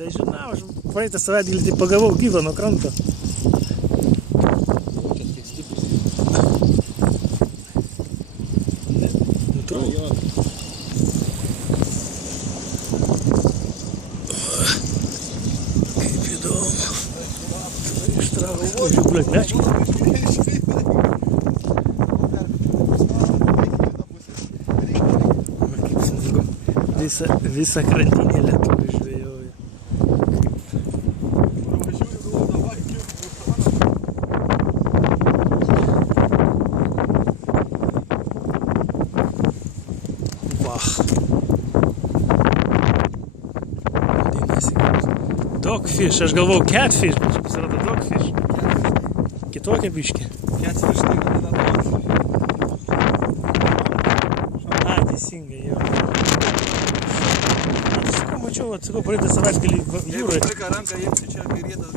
Tai žinau, aš praeitą savaitgalį tai pagavau gyvą nuo kranto. Kaip įdomu. Ištraukti. Žiūrėk, meškis. Visą krantinę lietuvių žvejoja. Vah. Vadinasi, dogfish. Aš galvau catfish, bet pasirodo dogfish. Kitokia biškė. Catfish tai vadina dogfish. Teisingai, jo. Mačiau, atsakau, praeitą savaitgalį jūroje. Jeigu ranką imsi čia kairėtas